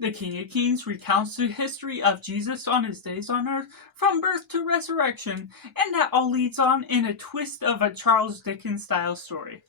The King of Kings recounts the history of Jesus on his days on earth, from birth to resurrection, and that all leads on in a twist of a Charles Dickens style story.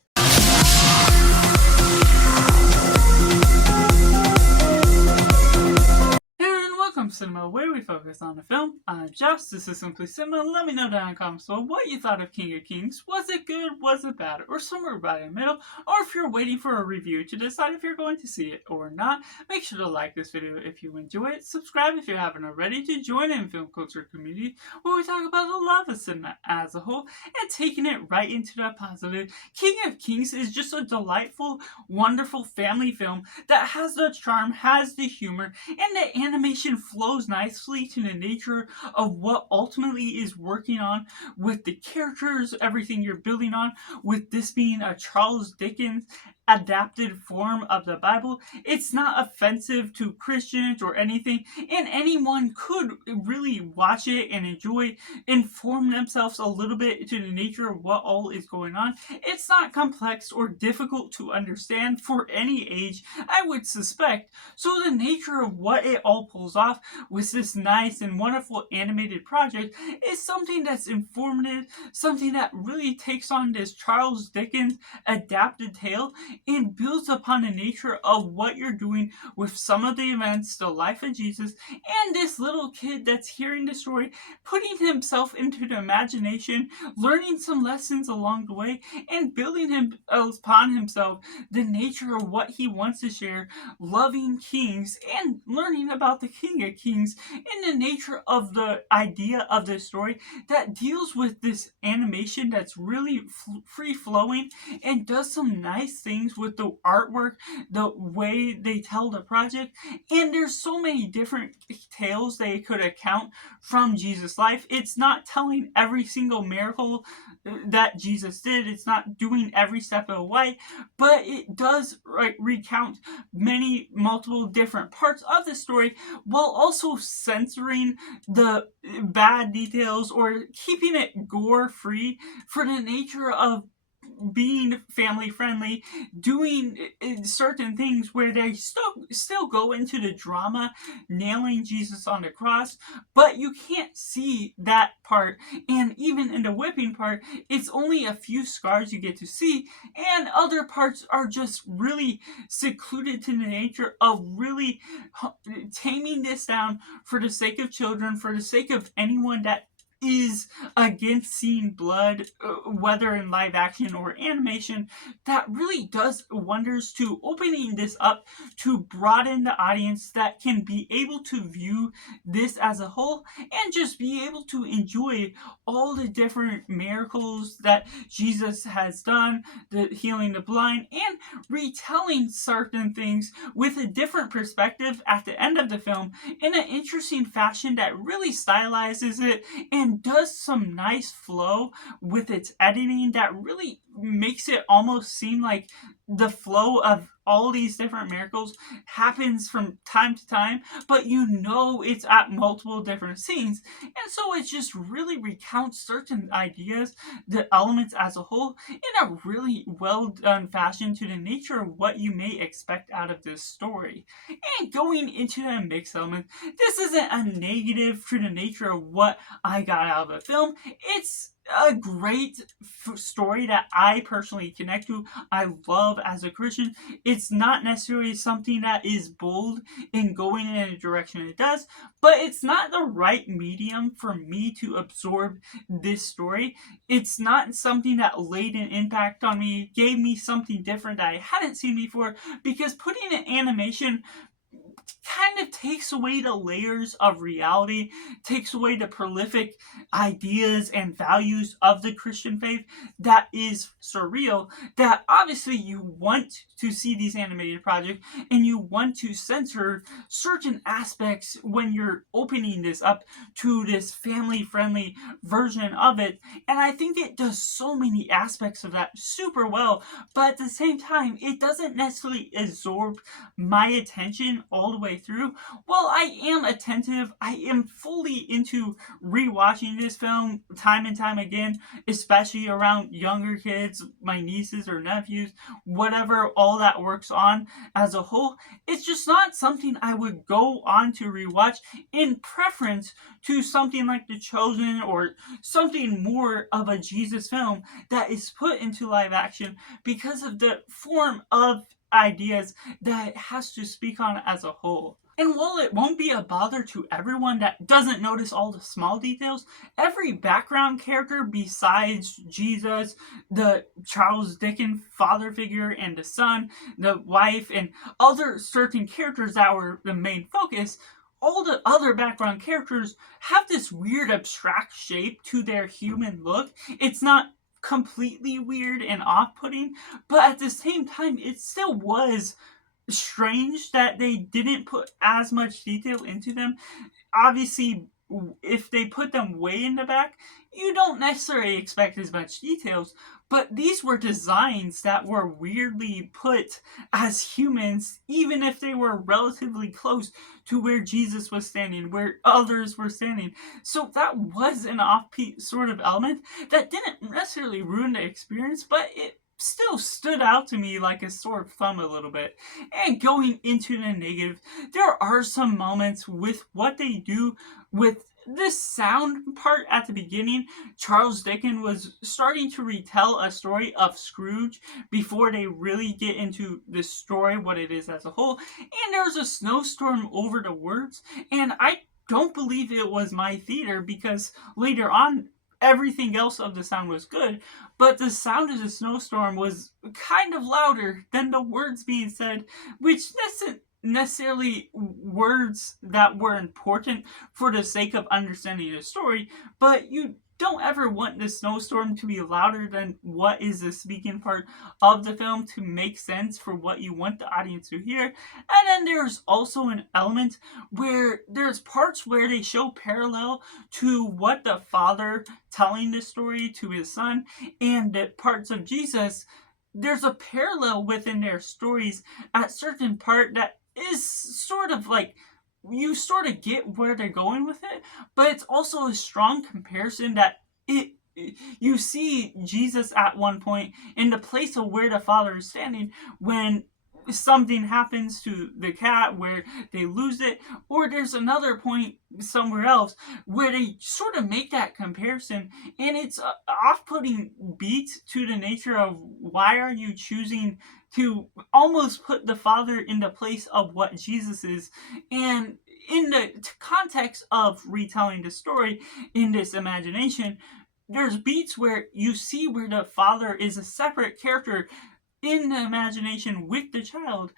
Welcome to Cinema, where we focus on the film. I'm Josh, this is Simply Cinema. Let me know down in the comments below what you thought of King of Kings. Was it good, was it bad, or somewhere right in the middle? Or if you're waiting for a review to decide if you're going to see it or not, make sure to like this video if you enjoy it. Subscribe if you haven't already to join in film culture community where we talk about the love of cinema as a whole and taking it right into the positive. King of Kings is just a delightful, wonderful family film that has the charm, has the humor, and the animation flows nicely to the nature of what ultimately is working on with the characters, everything you're building on, with this being a Charles Dickens adapted form of the Bible. It's not offensive to Christians or anything, and anyone could really watch it and enjoy, inform themselves a little bit to the nature of what all is going on. It's not complex or difficult to understand for any age, I would suspect. So the nature of what it all pulls off with this nice and wonderful animated project is something that's informative, something that really takes on this Charles Dickens adapted tale and builds upon the nature of what you're doing with some of the events, the life of Jesus, and this little kid that's hearing the story, putting himself into the imagination, learning some lessons along the way, and building him upon himself the nature of what he wants to share, loving kings, and learning about the King of Kings and the nature of the idea of this story that deals with this animation that's really free-flowing and does some nice things with the artwork, the way they tell the project, and there's so many different tales they could account from Jesus' life. It's not telling every single miracle that Jesus did, it's not doing every step of the way, but it does recount multiple different parts of the story while also censoring the bad details or keeping it gore free for the nature of being family friendly, doing certain things where they still go into the drama, nailing Jesus on the cross, but you can't see that part. And even in the whipping part, it's only a few scars you get to see, and other parts are just really secluded to the nature of really taming this down for the sake of children, for the sake of anyone that is against seeing blood, whether in live action or animation, that really does wonders to opening this up to broaden the audience that can be able to view this as a whole and just be able to enjoy all the different miracles that Jesus has done, the healing the blind, and retelling certain things with a different perspective at the end of the film in an interesting fashion that really stylizes it and does some nice flow with its editing that really makes it almost seem like the flow of all these different miracles happens from time to time, but you know it's at multiple different scenes, and so it just really recounts certain ideas, the elements as a whole, in a really well done fashion to the nature of what you may expect out of this story. And going into the mixed elements, this isn't a negative to the nature of what I got out of the film. It's a great story that I personally connect to. I love as a Christian. It's not necessarily something that is bold in going in a direction it does, but it's not the right medium for me to absorb this story. It's not something that laid an impact on me, gave me something different that I hadn't seen before, because putting an animation kind of takes away the layers of reality, takes away the prolific ideas and values of the Christian faith that is surreal, that obviously you want to see these animated projects and you want to censor certain aspects when you're opening this up to this family-friendly version of it. And I think it does so many aspects of that super well, but at the same time, it doesn't necessarily absorb my attention all the way through, while I am attentive, I am fully into rewatching this film time and time again, especially around younger kids, my nieces or nephews, whatever all that works on as a whole. It's just not something I would go on to rewatch in preference to something like The Chosen or something more of a Jesus film that is put into live action because of the form of ideas that it has to speak on as a whole. And while it won't be a bother to everyone that doesn't notice all the small details, every background character besides Jesus, the Charles Dickens father figure and the son, the wife, and other certain characters that were the main focus, all the other background characters have this weird abstract shape to their human look. It's not completely weird and off-putting, but at the same time, it still was strange that they didn't put as much detail into them. Obviously, if they put them way in the back, you don't necessarily expect as much details, but these were designs that were weirdly put as humans, even if they were relatively close to where Jesus was standing, where others were standing. So that was an off-beat sort of element that didn't necessarily ruin the experience, but it still stood out to me like a sore thumb a little bit. And going into the negative, there are some moments with what they do with this sound part at the beginning. Charles Dickens was starting to retell a story of Scrooge before they really get into the story, what it is as a whole. And there's a snowstorm over the words, and I don't believe it was my theater because later on everything else of the sound was good, but the sound of the snowstorm was kind of louder than the words being said, which isn't necessarily words that were important for the sake of understanding the story, but you don't ever want the snowstorm to be louder than what is the speaking part of the film to make sense for what you want the audience to hear. And then there's also an element where there's parts where they show parallel to what the father telling the story to his son and the parts of Jesus. There's a parallel within their stories at certain part that is sort of like you sort of get where they're going with it, but it's also a strong comparison that you see Jesus at one point in the place of where the father is standing when something happens to the cat where they lose it, or there's another point somewhere else where they sort of make that comparison, and it's a off-putting beat to the nature of why are you choosing to almost put the father in the place of what Jesus is. And in the context of retelling the story in this imagination, there's beats where you see where the father is a separate character in the imagination with the child.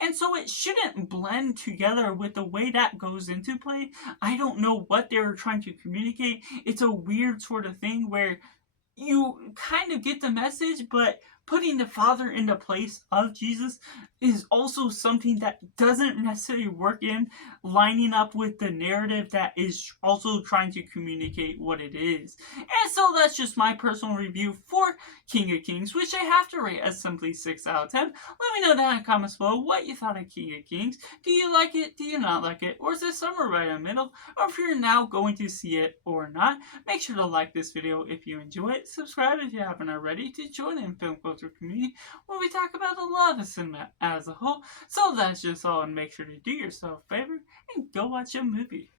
And so it shouldn't blend together with the way that goes into play. I don't know what they were trying to communicate. It's a weird sort of thing where you kind of get the message, but putting the father in the place of Jesus is also something that doesn't necessarily work in lining up with the narrative that is also trying to communicate what it is. And so that's just my personal review for King of Kings, which I have to rate as simply 6 out of 10. Let me know down in the comments below what you thought of King of Kings. Do you like it? Do you not like it? Or is it somewhere right in the middle? Or if you're now going to see it or not, make sure to like this video if you enjoy it. Subscribe if you haven't already to join in film culture community where we talk about the love of cinema as a whole. So that's just all, and make sure to do yourself a favor and go watch a movie.